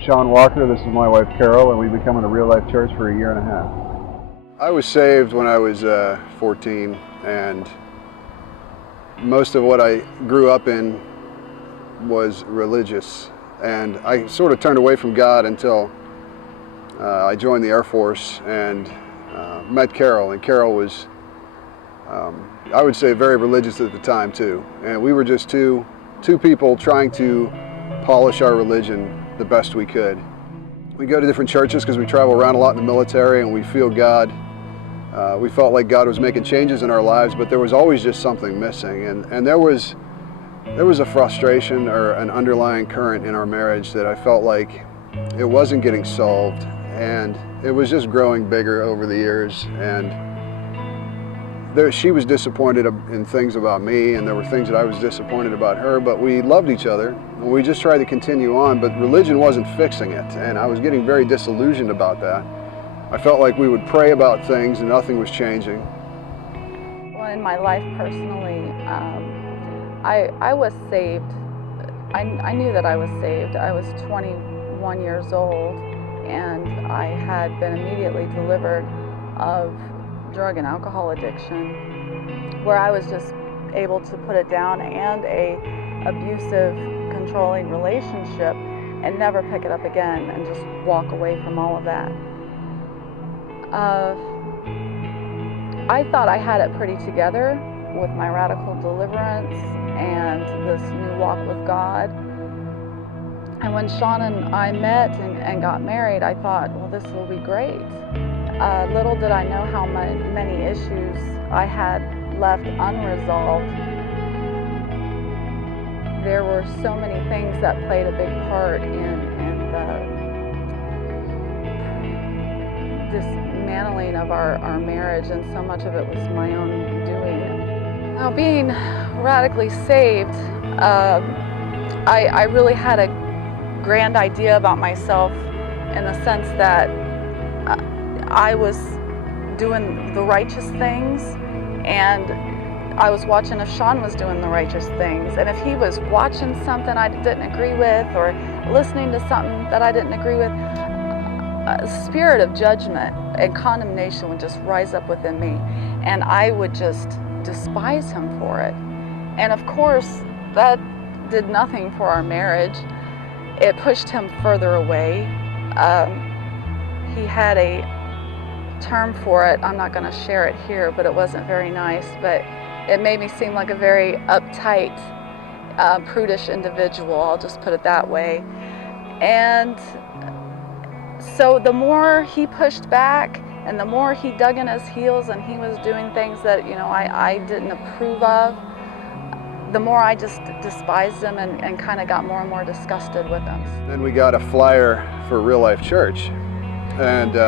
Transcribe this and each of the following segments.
Shawn Walker, this is my wife Carol, and we've been coming to Real Life Church for a year and a half. I was saved when I was 14, and most of what I grew up in was religious, and I sort of turned away from God until I joined the Air Force and met Carol, and Carol was, I would say, very religious at the time too, and we were just two people trying to polish our religion the best we could. We go to different churches because we travel around a lot in the military, and we feel God. We felt like God was making changes in our lives, but there was always just something missing, and there was a frustration or an underlying current in our marriage that I felt like it wasn't getting solved, and it was just growing bigger over the years. And she was disappointed in things about me, and there were things that I was disappointed about her, but we loved each other, and we just tried to continue on, but religion wasn't fixing it, and I was getting very disillusioned about that. I felt like we would pray about things and nothing was changing. Well, in my life personally, I was saved. I knew that I was saved. I was 21 years old, and I had been immediately delivered of drug and alcohol addiction, where I was just able to put it down, and a abusive, controlling relationship, and never pick it up again, and just walk away from all of that. I thought I had it pretty together with my radical deliverance and this new walk with God. And when Shawn and I met and got married, I thought, well, this will be great. Little did I know how many issues I had left unresolved. There were so many things that played a big part in the dismantling of our marriage, and so much of it was my own doing. Now, being radically saved, I really had a grand idea about myself, in the sense that I was doing the righteous things, and I was watching if Shawn was doing the righteous things, and if he was watching something I didn't agree with, or listening to something that I didn't agree with, a spirit of judgment and condemnation would just rise up within me, and I would just despise him for it. And of course, that did nothing for our marriage. It pushed him further away. He had a term for it. I'm not going to share it here, but it wasn't very nice, but it made me seem like a very uptight, prudish individual. I'll just put it that way. And so the more he pushed back, and the more he dug in his heels, and he was doing things that, I didn't approve of, the more I just despised him and kind of got more and more disgusted with him. Then we got a flyer for Real Life Church, and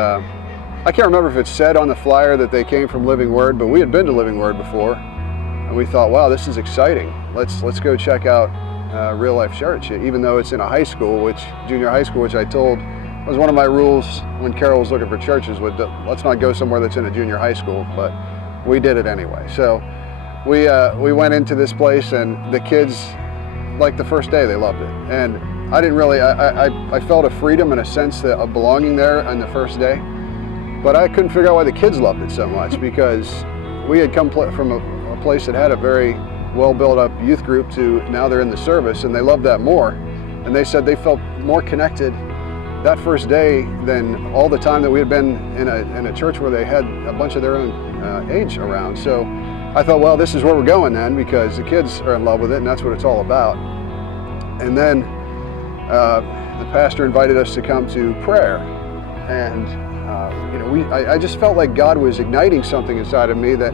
I can't remember if it said on the flyer that they came from Living Word, but we had been to Living Word before, and we thought, wow, this is exciting. Let's go check out Real Life Church, even though it's in a high school, junior high school, which I told was one of my rules when Carol was looking for churches, let's not go somewhere that's in a junior high school, but we did it anyway. So we went into this place, and the kids, like the first day, they loved it. And I didn't really, I felt a freedom and a sense of belonging there on the first day, but I couldn't figure out why the kids loved it so much, because we had come from a place that had a very well built up youth group to now they're in the service, and they loved that more. And they said they felt more connected that first day than all the time that we had been in a church where they had a bunch of their own age around. So I thought, well, this is where we're going then, because the kids are in love with it, and that's what it's all about. And then the pastor invited us to come to prayer, and I just felt like God was igniting something inside of me that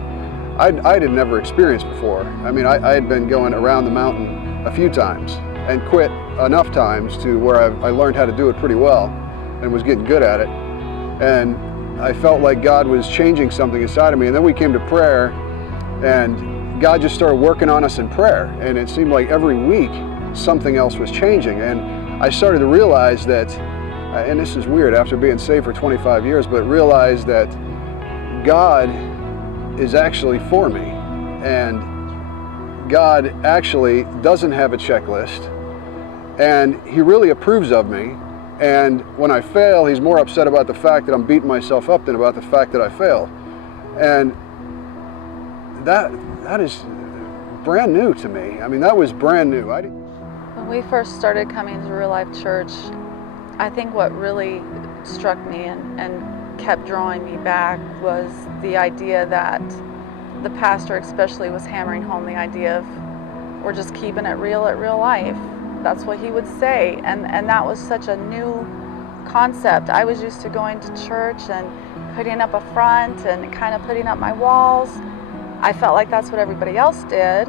I had never experienced before. I mean, I had been going around the mountain a few times and quit enough times to where I learned how to do it pretty well and was getting good at it. And I felt like God was changing something inside of me. And then we came to prayer, and God just started working on us in prayer. And it seemed like every week something else was changing. And I started to realize that, and this is weird after being saved for 25 years, but realize that God is actually for me. And God actually doesn't have a checklist, and He really approves of me, And when I fail, he's more upset about the fact that I'm beating myself up than about the fact that I failed. And that is brand new to me. I mean, that was brand new. When we first started coming to Real Life Church, I think what really struck me and kept drawing me back was the idea that the pastor especially was hammering home the idea of we're just keeping it real at real life. That's what he would say, and that was such a new concept. I was used to going to church and putting up a front and kind of putting up my walls. I felt like that's what everybody else did.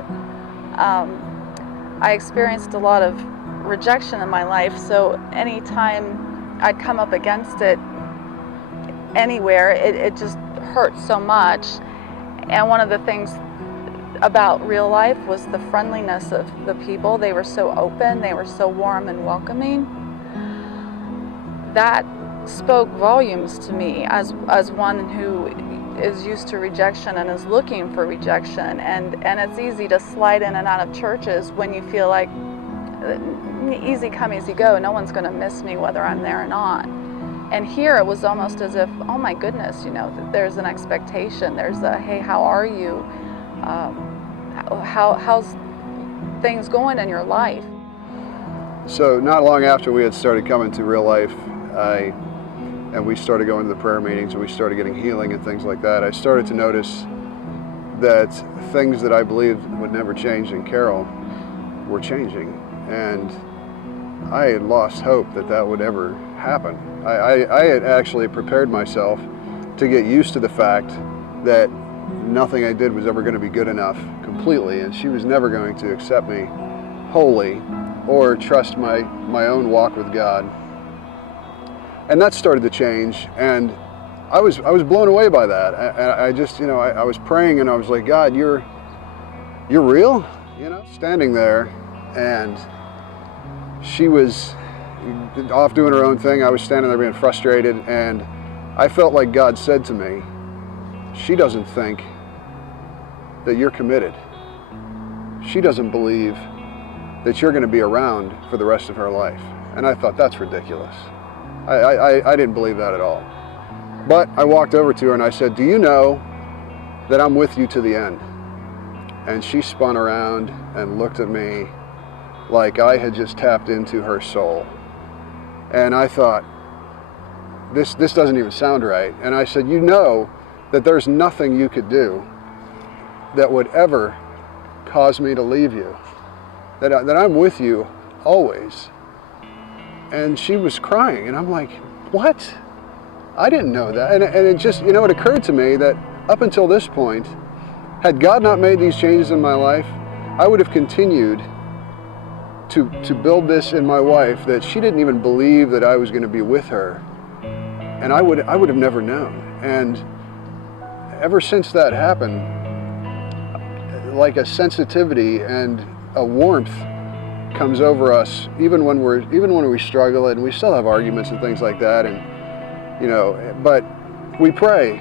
I experienced a lot of rejection in my life, so anytime I'd come up against it anywhere, it just hurt so much. And one of the things about Real Life was the friendliness of the people. They were so open, they were so warm and welcoming. That spoke volumes to me as one who is used to rejection and is looking for rejection. And it's easy to slide in and out of churches when you feel like easy come, easy go. No one's going to miss me whether I'm there or not. And here it was almost as if, oh my goodness, there's an expectation. There's a, hey, how are you? How's things going in your life? So not long after we had started coming to Real Life, and we started going to the prayer meetings and we started getting healing and things like that, I started to notice that things that I believed would never change in Carol were changing. And I had lost hope that would ever happen. I had actually prepared myself to get used to the fact that nothing I did was ever going to be good enough completely, and she was never going to accept me wholly or trust my own walk with God. And that started to change, and I was blown away by that. I just, I was praying and I was like, God, you're real? Standing there, and she was off doing her own thing. I was standing there being frustrated, and I felt like God said to me, she doesn't think that you're committed. She doesn't believe that you're going to be around for the rest of her life. And I thought, that's ridiculous. I didn't believe that at all. But I walked over to her and I said, do you know that I'm with you to the end? And she spun around and looked at me like I had just tapped into her soul. And I thought, this doesn't even sound right. And I said, you know that there's nothing you could do that would ever cause me to leave you, that I'm with you always. And she was crying, and I'm like, what? I didn't know that. And it just, it occurred to me that up until this point, had God not made these changes in my life, I would have continued to build this in my wife that she didn't even believe that I was going to be with her. And I would have never known. And ever since that happened, like a sensitivity and a warmth comes over us, even when we struggle, and we still have arguments and things like that, and but we pray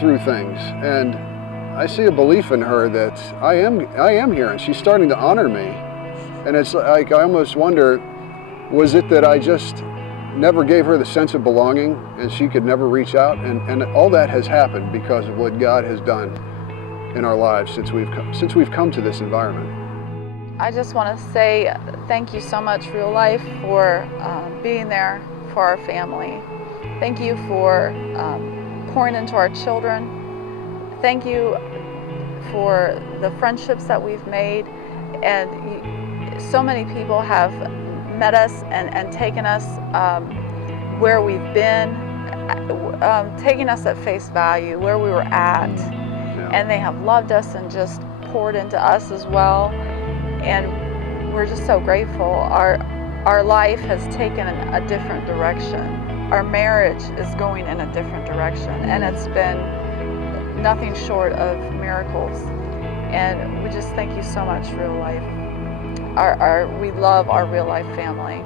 through things, and I see a belief in her that I am here, and she's starting to honor me. And it's like I almost wonder, was it that I just never gave her the sense of belonging and she could never reach out? And all that has happened because of what God has done in our lives since we've come to this environment. I just want to say thank you so much, Real Life, for being there for our family. Thank you for pouring into our children. Thank you for the friendships that we've made. And so many people have met us and taken us where we've been, taking us at face value, where we were at. Yeah. And they have loved us and just poured into us as well. And we're just so grateful. Our life has taken a different direction. Our marriage is going in a different direction, and it's been nothing short of miracles. And we just thank you so much, Real Life. We love our Real Life family.